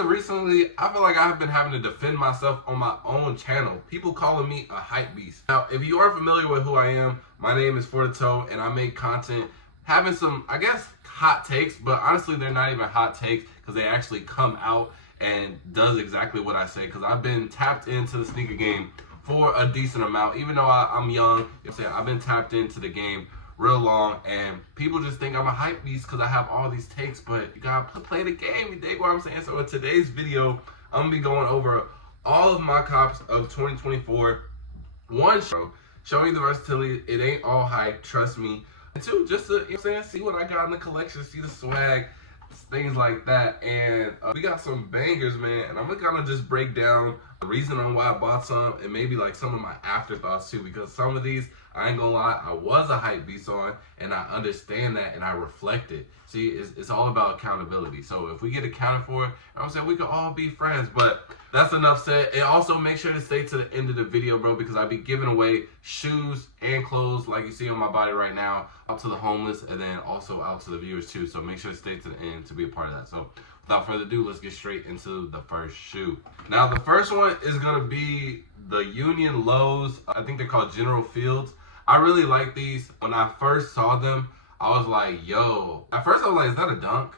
as of recently, I feel like I've been having to defend myself on my own channel. People calling me a hype beast. Now, if you aren't familiar with who I am, my name is For The Toe, and I make content having some, I guess, hot takes, but honestly, they're not even hot takes because they actually come out and does exactly what I say, because I've been tapped into the sneaker game for a decent amount. Even though I'm young, I've been tapped into the game real long, and people just think I'm a hype beast because I have all these takes, but you gotta play the game, you dig what I'm saying? So in today's video, I'm gonna be going over all of my cops of 2024. One, showing you the versatility. It ain't all hype, trust me. And two, just to, you know what I'm saying, see what I got in the collection, see the swag, things like that. And we got some bangers, man, and I'm gonna kind of just break down the reason on why I bought some, and maybe like some of my afterthoughts too, because some of these, I ain't gonna lie, I was a hype beast on, and I understand that, and I reflect it. See, it's all about accountability. So if we get accounted for, you know what I'm saying, we can all be friends. But that's enough said. And also make sure to stay to the end of the video, bro, because I'll be giving away shoes and clothes like you see on my body right now, out to the homeless, and then also out to the viewers too. So make sure to stay to the end to be a part of that. So without further ado, let's get straight into the first shoe. Now, the first one is gonna be the Union Lows. I think they're called General Fields. I really like these. When I first saw them, I was like, yo. At first I was like, is that a dunk?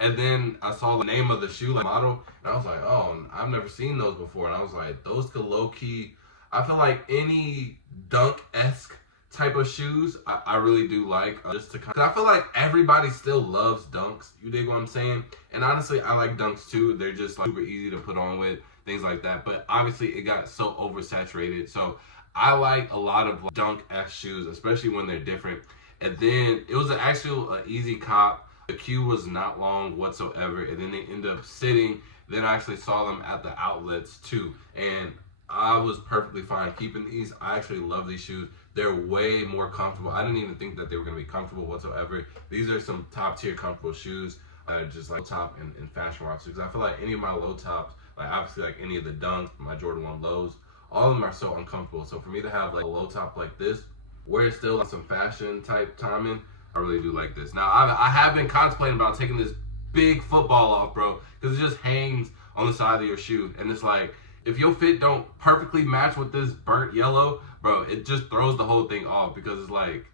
And then I saw the name of the shoe, like model, and I was like, oh, I've never seen those before. And I was like, those could low-key, I feel like any dunk-esque type of shoes, I really do like. Just to, cause I feel like everybody still loves dunks. You dig what I'm saying? And honestly, I like dunks too. They're just like super easy to put on with, things like that. But obviously, it got so oversaturated. So I like a lot of dunk-esque shoes, especially when they're different. And then it was an actual easy cop. The queue was not long whatsoever, and then they ended up sitting. Then I actually saw them at the outlets too, and I was perfectly fine keeping these. I actually love these shoes. They're way more comfortable. I didn't even think that they were gonna be comfortable whatsoever. These are some top tier comfortable shoes that are just like top and fashion wise. Because I feel like any of my low tops, like obviously like any of the Dunks, my Jordan 1 lows, all of them are so uncomfortable. So for me to have like a low top like this, where it's still like some fashion type timing, I really do like this. Now, I have been contemplating about taking this big football off, bro, because it just hangs on the side of your shoe. And it's like, if your fit don't perfectly match with this burnt yellow, bro, it just throws the whole thing off, because it's like,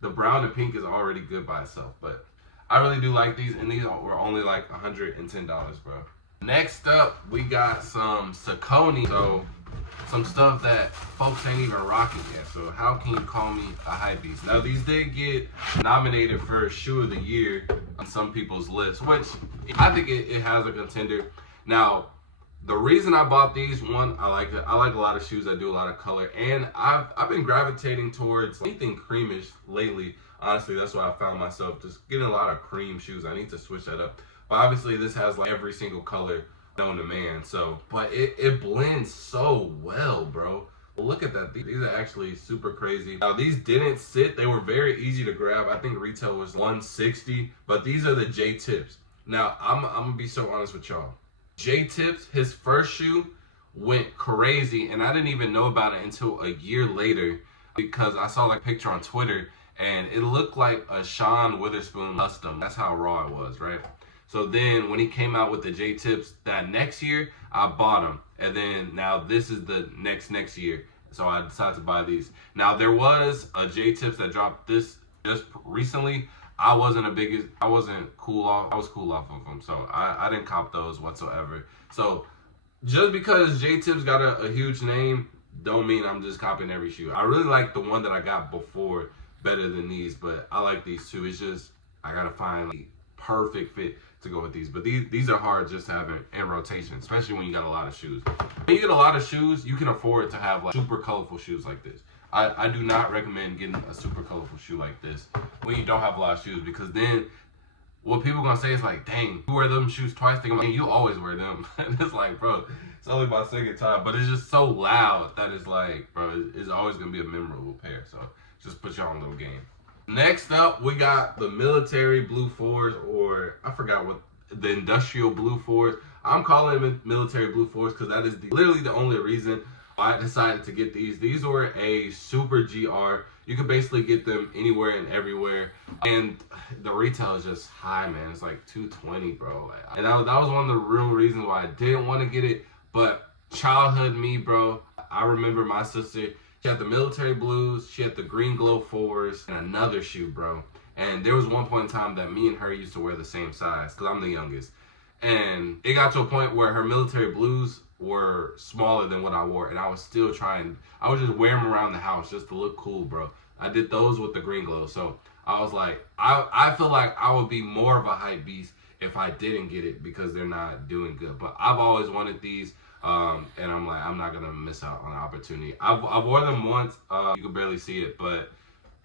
the brown and pink is already good by itself. But I really do like these, and these were only like $110, bro. Next up, we got some Saucony. So, some stuff that folks ain't even rocking yet. So how can you call me a hype beast? Now, these did get nominated for Shoe of the Year on some people's lists, which I think it has a contender. Now, the reason I bought these, one, I like a lot of shoes that do a lot of color, and I've been gravitating towards anything creamish lately. Honestly, that's why I found myself just getting a lot of cream shoes. I need to switch that up. But obviously, this has like every single color known to man, so, but it blends so well, bro. Look at that. These are actually super crazy. Now, these didn't sit. They were very easy to grab. I think retail was $160, but these are the J-Tips. Now, I'm gonna be so honest with y'all. J-Tips, his first shoe went crazy, and I didn't even know about it until a year later, because I saw like a picture on Twitter, and it looked like a Sean Witherspoon custom. That's how raw it was, right? So then when he came out with the J-Tips that next year, I bought them. And then now this is the next year. So I decided to buy these. Now there was a J-Tips that dropped this just recently. I was cool off of them. So I didn't cop those whatsoever. So just because J-Tips got a huge name, don't mean I'm just copying every shoe. I really like the one that I got before better than these, but I like these too. It's just, I gotta find the perfect fit to go with these. But these are hard just to have in rotation, especially when you got a lot of shoes. When you get a lot of shoes, you can afford to have like super colorful shoes like this. I do not recommend getting a super colorful shoe like this when you don't have a lot of shoes, because then what people gonna say is like, dang, you wear them shoes twice. They're like, you always wear them. And it's like, bro, it's only my second time, but it's just so loud that it's like, bro, it's always gonna be a memorable pair. So just put y'all on a little game. Next up, we got the military blue fours, or I forgot what, the industrial blue fours. I'm calling them military blue fours because that is literally the only reason I decided to get these. These were a super GR. You could basically get them anywhere and everywhere. And the retail is just high, man. It's like $220, bro. And that was one of the real reasons why I didn't want to get it. But childhood me, bro. I remember my sister, she had the military blues, she had the green glow 4s, and another shoe, bro. And there was one point in time that me and her used to wear the same size, because I'm the youngest. And it got to a point where her military blues were smaller than what I wore, and I was still trying. I would just wear them around the house just to look cool, bro. I did those with the green glow, so I was like, I feel like I would be more of a hype beast if I didn't get it because they're not doing good. But I've always wanted these, and I'm like, I'm not gonna miss out on the opportunity. I've worn them once. You can barely see it, but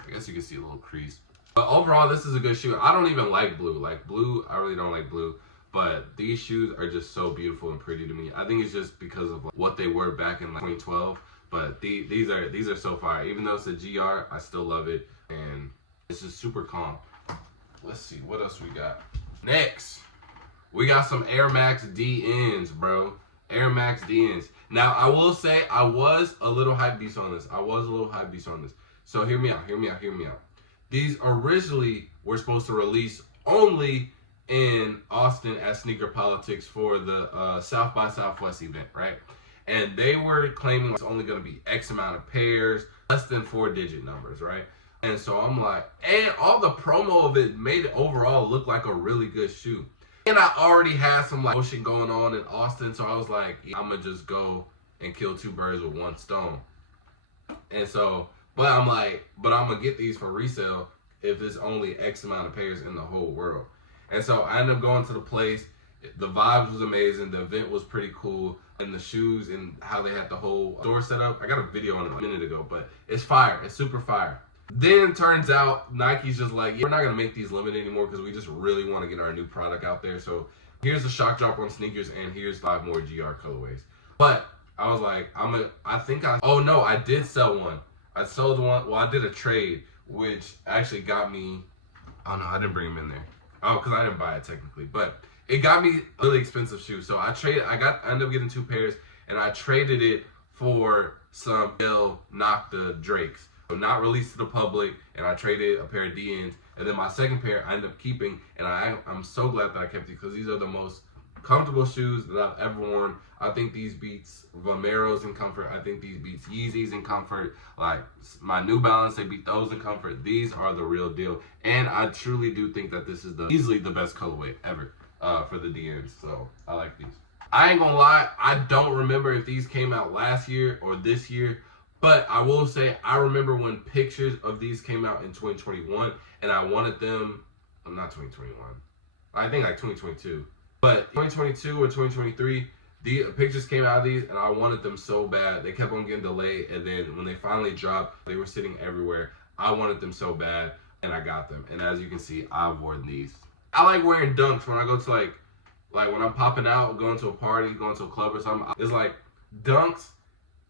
I guess you can see a little crease. But overall, this is a good shoe. I don't even like blue. Like blue, I really don't like blue. But these shoes are just so beautiful and pretty to me. I think it's just because of what they were back in like 2012. But these are so fire. Even though it's a GR, I still love it. And it's just super calm. Let's see, what else we got? Next, we got some Air Max DNs, bro. Air Max DNs. Now, I will say I was a little hype beast on this. So hear me out. These originally were supposed to release only in Austin at Sneaker Politics for the South by Southwest event, right? And they were claiming it's only going to be X amount of pairs, less than 4-digit numbers, right? And so I'm like, and all the promo of it made it overall look like a really good shoe. And I already had some like motion going on in Austin, so I was like, yeah, I'm gonna just go and kill 2 birds with 1 stone. And so, but I'm gonna get these for resale if there's only X amount of pairs in the whole world. And so I ended up going to the place. The vibes was amazing. The event was pretty cool. And the shoes and how they had the whole store set up. I got a video on it a minute ago, but it's fire. It's super fire. Then turns out Nike's just like, yeah, we're not going to make these limited anymore because we just really want to get our new product out there. So here's a shock drop on sneakers and here's 5 more GR colorways. But I was like, oh no, I did sell one. I sold one. Well, I did a trade, which actually got me, oh no, I didn't bring them in there. Oh, because I didn't buy it technically, but it got me a really expensive shoe. So I ended up getting 2 pairs, and I traded it for some Nocta Drakes. So not released to the public, and I traded a pair of DNs, and then my second pair I ended up keeping, and I'm so glad that I kept it because these are the most comfortable shoes that I've ever worn. I think these beats Vomeros in comfort. I think these beats Yeezys in comfort. Like my New Balance, they beat those in comfort. These are the real deal. And I truly do think that this is easily the best colorway ever for the DNs. So I like these. I ain't gonna lie, I don't remember if these came out last year or this year. But I will say, I remember when pictures of these came out in 2021. And I wanted them, not 2021. I think like 2022. But 2022 or 2023, the pictures came out of these, and I wanted them so bad. They kept on getting delayed, and then when they finally dropped, they were sitting everywhere. I wanted them so bad, and I got them. And as you can see, I've worn these. I like wearing dunks when I go to like when I'm popping out, going to a party, going to a club or something. It's like dunks.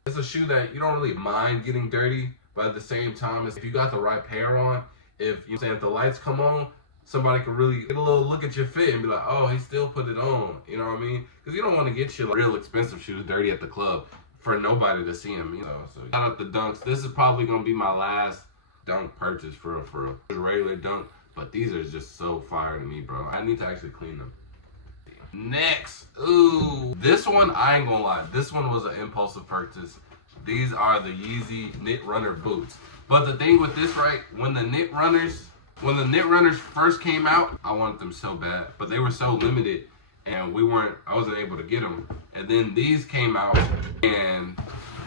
It's a shoe that you don't really mind getting dirty, but at the same time, if you got the right pair on, if the lights come on, somebody can really get a little look at your fit and be like, oh, he still put it on. You know what I mean? Because you don't want to get your real expensive shoes dirty at the club for nobody to see them, you know. So shout out the dunks. This is probably going to be my last dunk purchase for a regular dunk. But these are just so fire to me, bro. I need to actually clean them. Next, ooh, this one, I ain't gonna lie. This one was an impulsive purchase. These are the Yeezy Knit Runner boots. But the thing with this, right, when the Knit Runners first came out, I wanted them so bad, but they were so limited and I wasn't able to get them. And then these came out and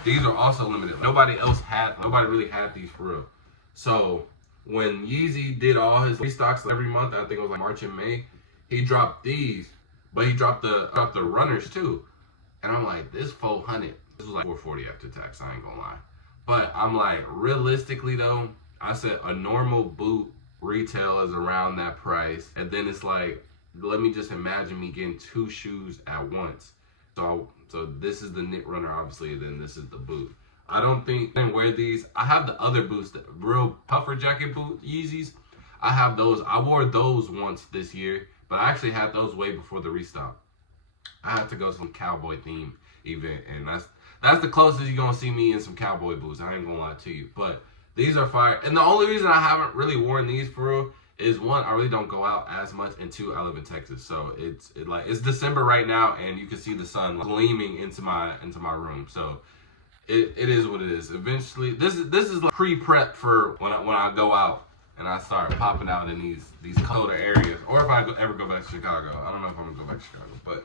these are also limited. Nobody really had these for real. So when Yeezy did all his restocks every month, I think it was like March and May, he dropped these, but he dropped the runners too. And I'm like, this 400, this was like 440 after tax, I ain't gonna lie. But I'm like, realistically though, I said a normal boot retail is around that price, and then it's like, let me just imagine me getting 2 shoes at once. So this is the Knit Runner, obviously, then this is the boot. I don't think I can wear these. I have the other boots, the real puffer jacket boot Yeezys. I have those. I wore those once this year, but I actually had those way before the restock. I had to go to some cowboy theme event, and that's the closest you're gonna see me in some cowboy boots. I ain't gonna lie to you, but these are fire. And the only reason I haven't really worn these for real is one, I really don't go out as much, and two, I live in Texas, so it's December right now, and you can see the sun gleaming into my room. So it is what it is. Eventually, this is like pre-prep for when I go out and I start popping out in these colder areas, or if I ever go back to Chicago. I don't know if I'm gonna go back to Chicago, but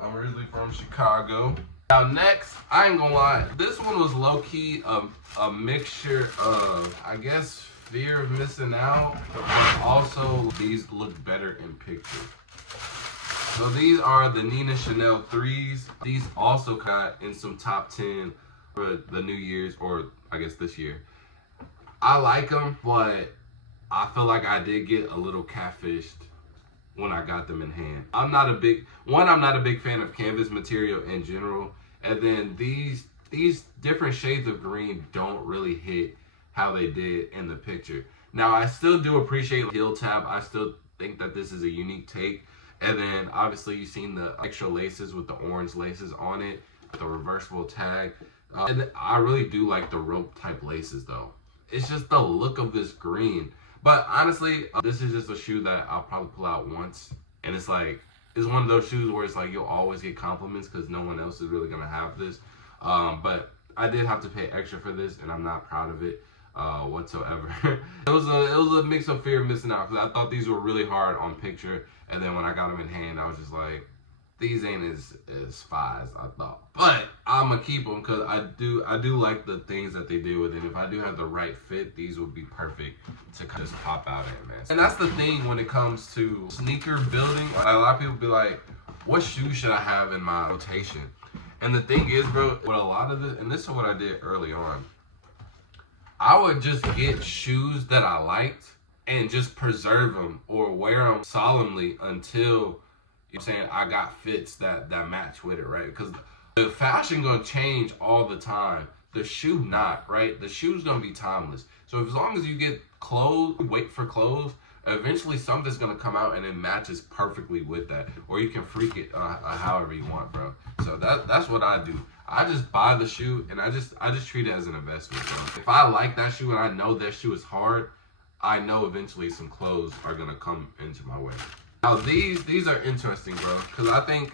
I'm originally from Chicago. Now next, I ain't gonna lie, this one was low-key a mixture of, I guess, fear of missing out, but also these look better in picture. So these are the Nina Chanel 3s. These also got in some top 10 for the New Year's, or I guess this year. I like them, but I feel like I did get a little catfished when I got them in hand. I'm not a big fan of canvas material in general, and then these different shades of green don't really hit how they did in the picture. Now I still do appreciate heel tab. I still think that this is a unique take. And then obviously you've seen the extra laces with the orange laces on it, the reversible tag. And I really do like the rope type laces though. It's just the look of this green. But honestly, this is just a shoe that I'll probably pull out once. And it's like, it's one of those shoes where it's like you'll always get compliments because no one else is really gonna have this. But I did have to pay extra for this, and I'm not proud of it whatsoever. It was a mix of fear of missing out, because I thought these were really hard on picture, and then when I got them in hand, I was just like, these ain't as fire as I thought. But I'm gonna keep them because I do like the things that they did with it. If I do have the right fit, these would be perfect to just pop out in, man. And that's the thing when it comes to sneaker building. A lot of people be like, what shoes should I have in my rotation? And the thing is, bro, with a lot of this, and this is what I did early on, I would just get shoes that I liked and just preserve them or wear them solemnly until, you know what I'm saying, I got fits that match with it, right? Because the fashion gonna change all the time. The shoe not, right? The shoe's gonna be timeless. So as long as you get clothes, wait for clothes, eventually something's gonna come out and it matches perfectly with that, or you can freak it however you want, bro. So that's what I do. I just buy the shoe and I just treat it as an investment, bro. If I like that shoe and I know that shoe is hard, I know eventually some clothes are gonna come into my way. Now these are interesting, bro, because I think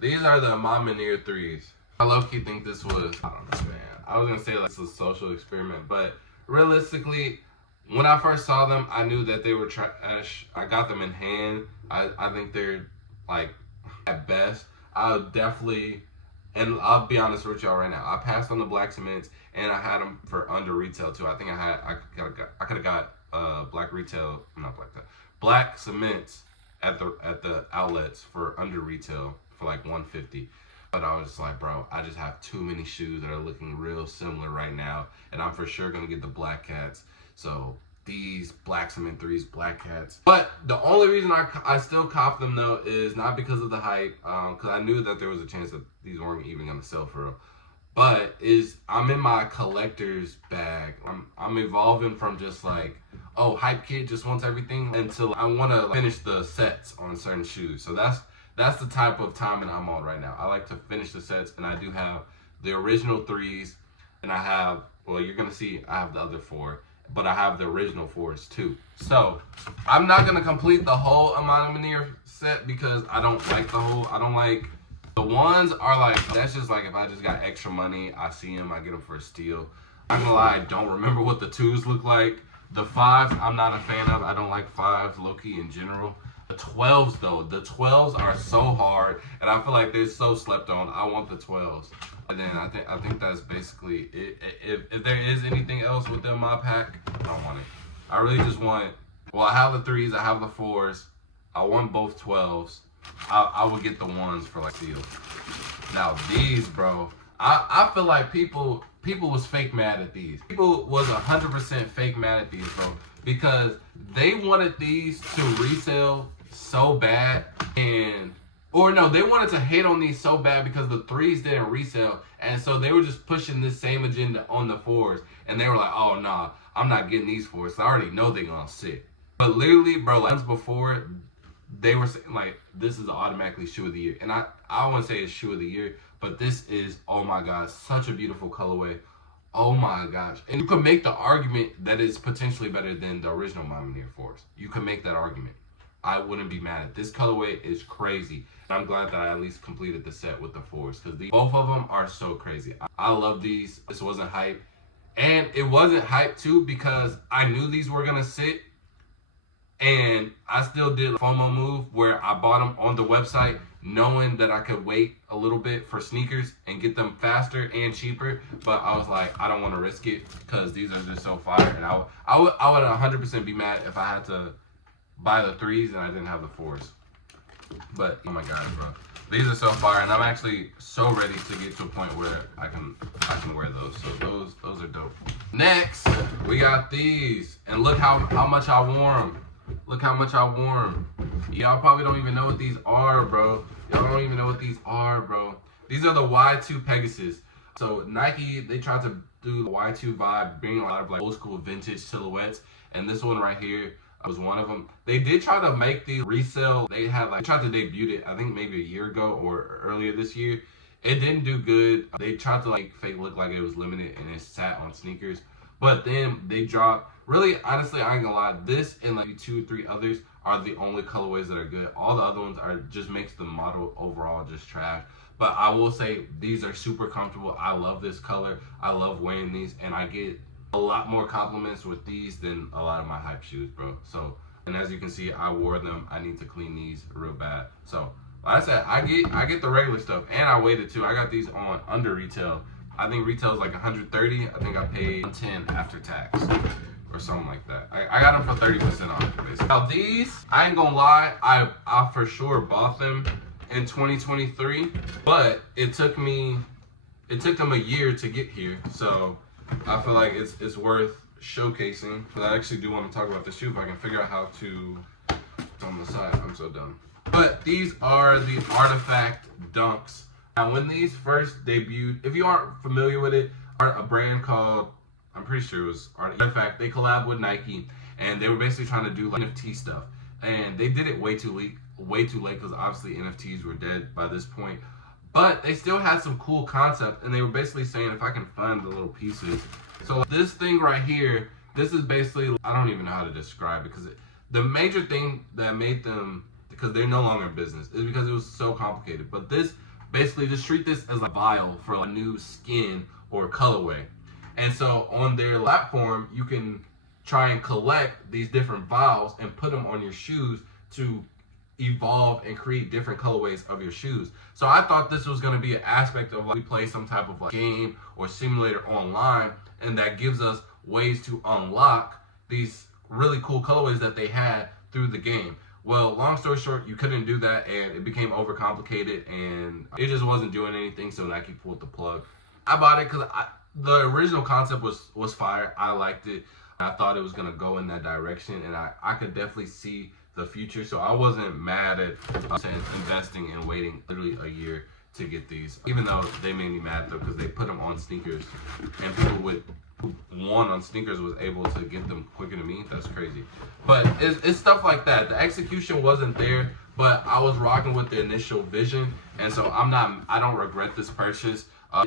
these are the Mamaneer 3s. I low-key think this was, I don't know, man. I was gonna say like it's a social experiment, but realistically, when I first saw them, I knew that they were trash. I got them in hand. I think they're like at best. I'll definitely, and I'll be honest with y'all right now, I passed on the black cements and I had them for under retail too. I think I could have got black cements at the outlets for under retail for like $150. But I was just like, bro, I just have too many shoes that are looking real similar right now, and I'm for sure gonna get the black cats. So these black cement 3s, black cats. But the only reason I still cop them though is not because of the hype, because I knew that there was a chance that these weren't even gonna sell for real. But I'm in my collector's bag. I'm evolving from just like, oh, hype kid just wants everything, until I want to finish the sets on certain shoes. So that's the type of timing I'm on right now. I like to finish the sets, and I do have the original 3s, and I have, well, you're gonna see I have the other 4, but I have the original 4s too. So I'm not gonna complete the whole Mamaneer set because I don't like the ones are like, that's just like if I just got extra money, I see them, I get them for a steal. I'm gonna lie, I don't remember what the 2s look like. The 5s, I'm not a fan of. I don't like 5s, low-key in general. The 12s though, the 12s are so hard, and I feel like they're so slept on. I want the 12s. And then I think that's basically it. If there is anything else within my pack, I don't want it. I really just want, well, I have the 3s, I have the 4s. I want both 12s. I would get the 1s for like steal. Now these, bro, I feel like people was fake mad at these. People was 100% fake mad at these, bro, because they wanted these to resell so bad, or no, they wanted to hate on these so bad because the 3s didn't resell, and so they were just pushing this same agenda on the 4s, and they were like, oh nah, I'm not getting these 4s, so I already know they're gonna sit. But literally, bro, like months before, they were saying like, this is automatically shoe of the year, and I wouldn't say it's shoe of the year, but this is, oh my god, such a beautiful colorway. Oh my gosh. And you could make the argument that it's potentially better than the original Miami Air Force. You can make that argument. I wouldn't be mad at this colorway. Is crazy. I'm glad that I at least completed the set with the fours, because both of them are so crazy. I love these. This wasn't hype. And it wasn't hype too because I knew these were going to sit. And I still did a FOMO move where I bought them on the website knowing that I could wait a little bit for sneakers and get them faster and cheaper. But I was like, I don't want to risk it because these are just so fire. And I would 100% be mad if I had to buy the threes and I didn't have the fours. But oh my god, bro, these are so fire, and I'm actually so ready to get to a point where I can wear those. So those are dope. Next, we got these, and look how much I wore them. Look how much I wore them. Y'all probably don't even know what these are, bro. Y'all don't even know what these are, bro. These are the Y2 Pegasus. So Nike, they tried to do the Y2 vibe, bring a lot of like old school vintage silhouettes, and this one right here was one of them. They did try to make these resell. They tried to debut it, I think maybe a year ago or earlier this year. It didn't do good. They tried to like fake look like it was limited and it sat on sneakers. But then they dropped, really, honestly, I ain't gonna lie, this and like 2 or 3 others are the only colorways that are good. All the other ones are just makes the model overall just trash. But I will say these are super comfortable. I love this color. I love wearing these, and I get a lot more compliments with these than a lot of my hype shoes, bro. So, and as you can see, I wore them. I need to clean these real bad. So, like I said, I get the regular stuff, and I waited too. I got these on under retail. I think retail is like 130. I think I paid 110 after tax or something like that. I got them for 30% off, basically. Now these, I ain't gonna lie, I for sure bought them in 2023, but it took them a year to get here. So I feel like it's worth showcasing. But I actually do want to talk about the shoe if I can figure out how to. It's on the side. I'm so dumb. But these are the Artifact Dunks. Now, when these first debuted, if you aren't familiar with it, a brand called, I'm pretty sure it was Artifact. They collabed with Nike, and they were basically trying to do like NFT stuff. And they did it way too late because obviously NFTs were dead by this point. But they still had some cool concept, and they were basically saying if I can find the little pieces. So this thing right here, this is basically, I don't even know how to describe it, because the major thing that made them, because they're no longer in business, is because it was so complicated. But this, basically just treat this as a vial for a new skin or colorway. And so on their platform, you can try and collect these different vials and put them on your shoes to evolve and create different colorways of your shoes. So I thought this was going to be an aspect of like we play some type of like game or simulator online, and that gives us ways to unlock these really cool colorways that they had through the game. Well, long story short, you couldn't do that, and it became overcomplicated, and it just wasn't doing anything, so Nike pulled the plug. I bought it because the original concept was fire. I liked it. I thought it was going to go in that direction, and I could definitely see the future, so I wasn't mad at investing and waiting literally a year to get these, even though they made me mad though because they put them on sneakers, and people who won on sneakers was able to get them quicker than me. That's crazy. But it's stuff like that. The execution wasn't there, but I was rocking with the initial vision, and so I don't regret this purchase.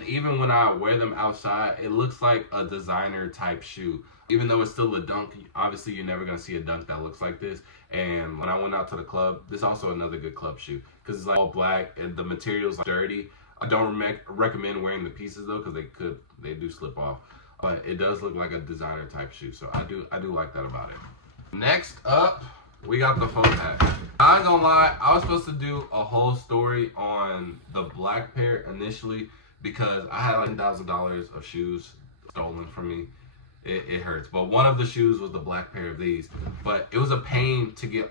Even when I wear them outside, it looks like a designer type shoe. Even though it's still a dunk, obviously you're never gonna see a dunk that looks like this. And when I went out to the club, this is also another good club shoe because it's like all black and the material's dirty. I don't recommend wearing the pieces though because they do slip off. But it does look like a designer type shoe, so I do like that about it. Next up, we got the phone hat. I ain't gonna lie, I was supposed to do a whole story on the black pair initially because I had like $10,000 of shoes stolen from me. It hurts. But one of the shoes was the black pair of these. But it was a pain to get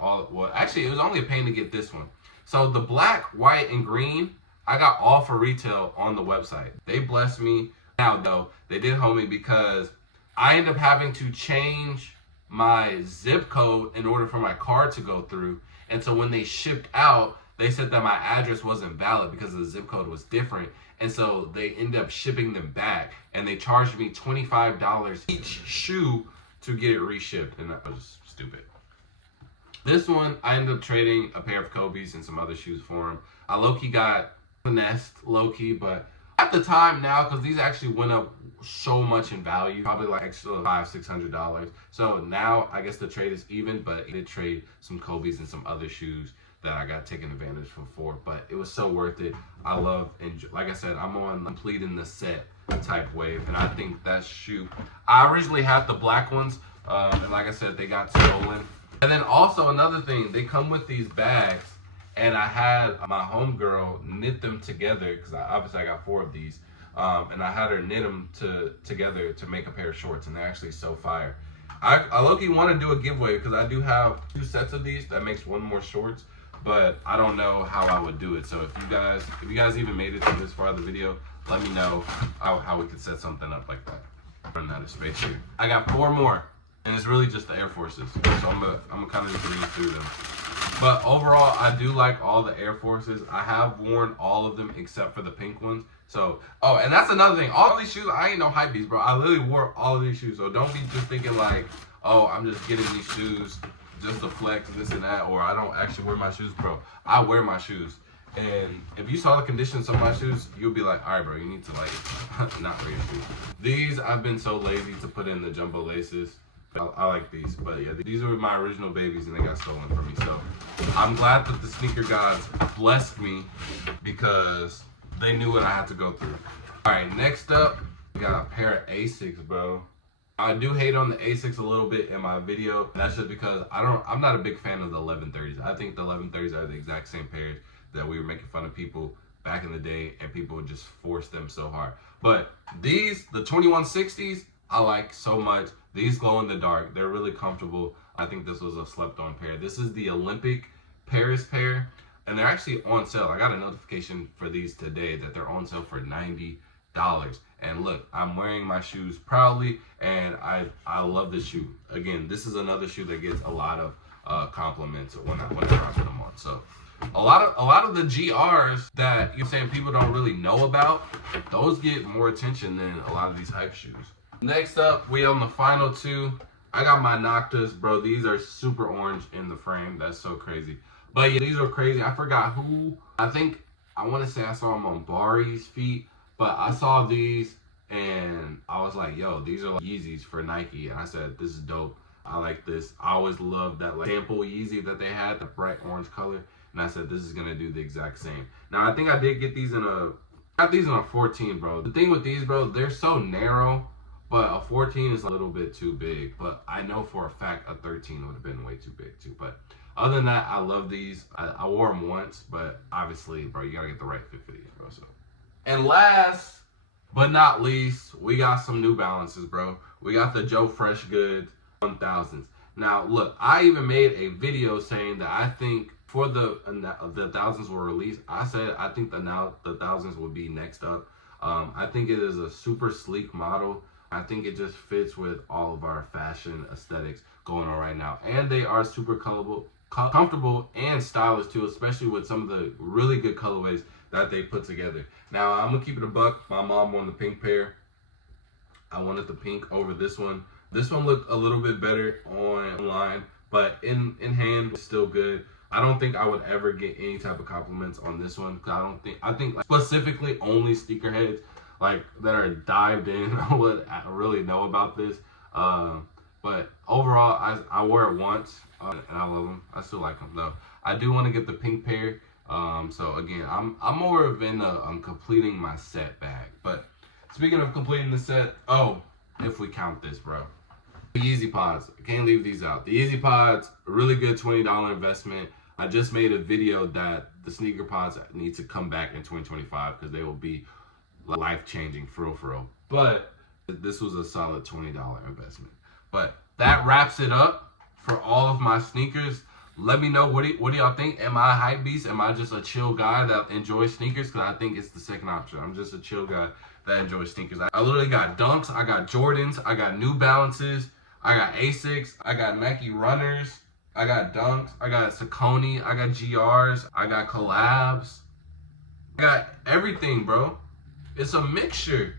actually it was only a pain to get this one. So the black, white, and green, I got all for retail on the website. They blessed me. Now though, they did hold me because I ended up having to change my zip code in order for my card to go through. And so when they shipped out, they said that my address wasn't valid because the zip code was different. And so they ended up shipping them back, and they charged me $25 each shoe to get it reshipped, and that was stupid. This one, I ended up trading a pair of Kobe's and some other shoes for him. I low-key got finessed low-key, but at the time now, because these actually went up so much in value, probably like extra $500-600. So now I guess the trade is even, but I did trade some Kobe's and some other shoes that I got taken advantage for, but it was so worth it. I love, and like I said, I'm on completing the set type wave, and I think that shoe, I originally had the black ones, and like I said, they got stolen. And then also another thing, they come with these bags, and I had my homegirl knit them together, because obviously I got 4 of these, and I had her knit them together to make a pair of shorts, and they're actually so fire. I low-key want to do a giveaway, because I do have 2 sets of these that makes 1 more shorts, but I don't know how I would do it. So if you guys even made it to this far of the video, let me know how we could set something up like that. Run out of space here. I got 4 more, and it's really just the Air Forces. So I'm gonna kind of just read through them. But overall, I do like all the Air Forces. I have worn all of them except for the pink ones. So, oh, and that's another thing. All these shoes, I ain't no Hypebeast, bro. I literally wore all of these shoes. So don't be just thinking like, oh, I'm just getting these shoes just to flex this and that, or I don't actually wear my shoes, bro. I wear my shoes. And if you saw the conditions of my shoes, you'll be like, all right, bro, you need to like not wear your shoes. These, I've been so lazy to put in the jumbo laces. I like these, but yeah, these were my original babies and they got stolen from me. So I'm glad that the sneaker gods blessed me because they knew what I had to go through. All right, next up, we got a pair of Asics, bro. I do hate on the Asics a little bit in my video. And that's just because I'm not a big fan of the 1130s. I think the 1130s are the exact same pairs that we were making fun of people back in the day, and people would just force them so hard. But these, the 2160s, I like so much. These glow in the dark. They're really comfortable. I think this was a slept on pair. This is the Olympic Paris pair, and they're actually on sale. I got a notification for these today that they're on sale for $90. And look, I'm wearing my shoes proudly, and I love this shoe. Again, this is another shoe that gets a lot of compliments when I drop them on. So a lot of the GRs that you're saying people don't really know about, those get more attention than a lot of these hype shoes. Next up, we on the final 2. I got my Noctas, bro. These are super orange in the frame. That's so crazy. But yeah, these are crazy. I forgot who. I want to say I saw them on Bari's feet. But I saw these and I was like, yo, these are like Yeezys for Nike. And I said, this is dope. I like this. I always loved that like sample Yeezy that they had, the bright orange color. And I said, this is going to do the exact same. Now, I think I did get these in a 14, bro. The thing with these, bro, they're so narrow. But a 14 is a little bit too big. But I know for a fact a 13 would have been way too big too. But other than that, I love these. I wore them once. But obviously, bro, you got to get the right fit for these, bro. So. And last but not least, we got some New Balances, bro. We got the Joe Fresh Goods 1000s. Now, look, I even made a video saying that I think for the thousands were released, I said I think the thousands will be next up. I think it is a super sleek model. I think it just fits with all of our fashion aesthetics going on right now. And they are super comfortable and stylish too, especially with some of the really good colorways that they put together. Now, I'm gonna keep it a buck. My mom wanted the pink pair. I wanted the pink over this one. This one looked a little bit better online, but in hand, it's still good. I don't think I would ever get any type of compliments on this one, because I think like, specifically only sneakerheads like that are dived in would really know about this. But overall, I wore it once, and I love them. I still like them though. I do want to get the pink pair. So again, I'm more of in I'm completing my set bag. But speaking of completing the set, oh, if we count this, bro. The Yeezy Pods, I can't leave these out. The Yeezy Pods, a really good $20 investment. I just made a video that the sneaker pods need to come back in 2025 because they will be life-changing for real. But this was a solid $20 investment. But that wraps it up for all of my sneakers. Let me know, what do y'all think? Am I a hype beast? Am I just a chill guy that enjoys sneakers? Because I think it's the second option. I'm just a chill guy that enjoys sneakers. I literally got Dunks, I got Jordans, I got New Balances, I got Asics, I got Nike Runners, I got Dunks, I got Saucony, I got GRs, I got collabs. I got everything, bro. It's a mixture.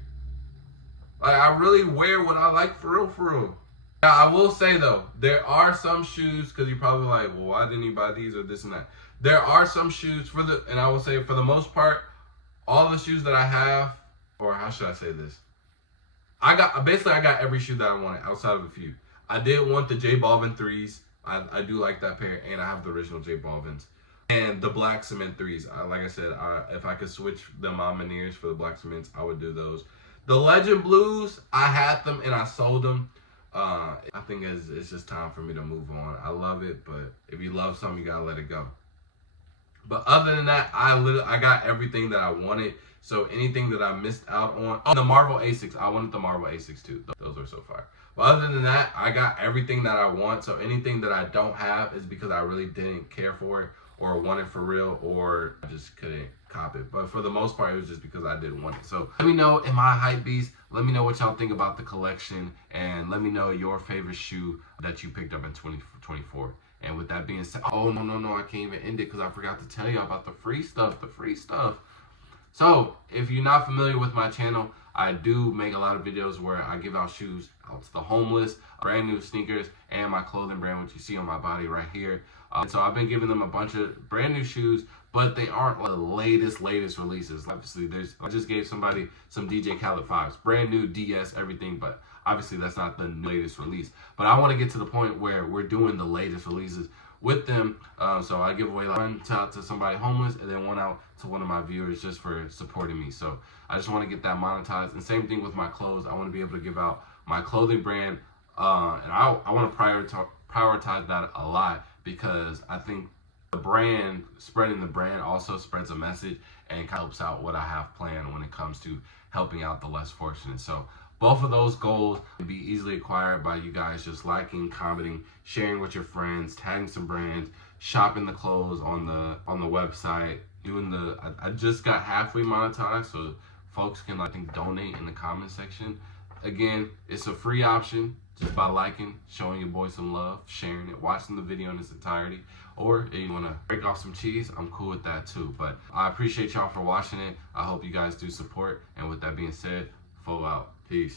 Like, I really wear what I like for real. Now, I will say, though, there are some shoes, because you're probably like, well, why didn't you buy these or this and that? There are some shoes, and I will say, for the most part, all the shoes that I have, or how should I say this? I got every shoe that I wanted outside of a few. I did want the J Balvin 3s. I do like that pair, and I have the original J Balvins. And the black cement 3s. Like I said, if I could switch the Mountaineers for the black cements, I would do those. The Legend Blues, I had them and I sold them. I think it's just time for me to move on. I love it, but if you love something, you gotta let it go. But other than that, I got everything that I wanted. So anything that I missed out on, oh, the Marvel Asics, I wanted the Marvel Asics too. Those are so fire. But other than that, I got everything that I want. So anything that I don't have is because I really didn't care for it or want it for real, or I just couldn't cop it. But for the most part, it was just because I didn't want it. So let me know, am I a hype beast? Let me know what y'all think about the collection, and let me know your favorite shoe that you picked up in 2024. And with that being said, oh no, I can't even end it because I forgot to tell you about the free stuff. So if you're not familiar with my channel, I do make a lot of videos where I give out shoes out to the homeless, brand new sneakers, and my clothing brand, which you see on my body right here. So I've been giving them a bunch of brand new shoes, but they aren't the latest releases. Obviously, I just gave somebody some DJ Khaled 5s, brand new DS, everything, but obviously that's not the latest release. But I want to get to the point where we're doing the latest releases with them. So I give away like one out to somebody homeless and then one out to one of my viewers just for supporting me. So I just want to get that monetized. And same thing with my clothes. I want to be able to give out my clothing brand, and I want to prioritize that a lot, because I think spreading the brand also spreads a message and helps out what I have planned when it comes to helping out the less fortunate. So both of those goals can be easily acquired by you guys just liking, commenting, sharing with your friends, tagging some brands, shopping the clothes on the website, I just got halfway monetized, so folks can, I think, donate in the comment section. Again, it's a free option just by liking, showing your boy some love, sharing it, watching the video in its entirety. Or if you want to break off some cheese, I'm cool with that too. But I appreciate y'all for watching it. I hope you guys do support. And with that being said, Fo out. Peace.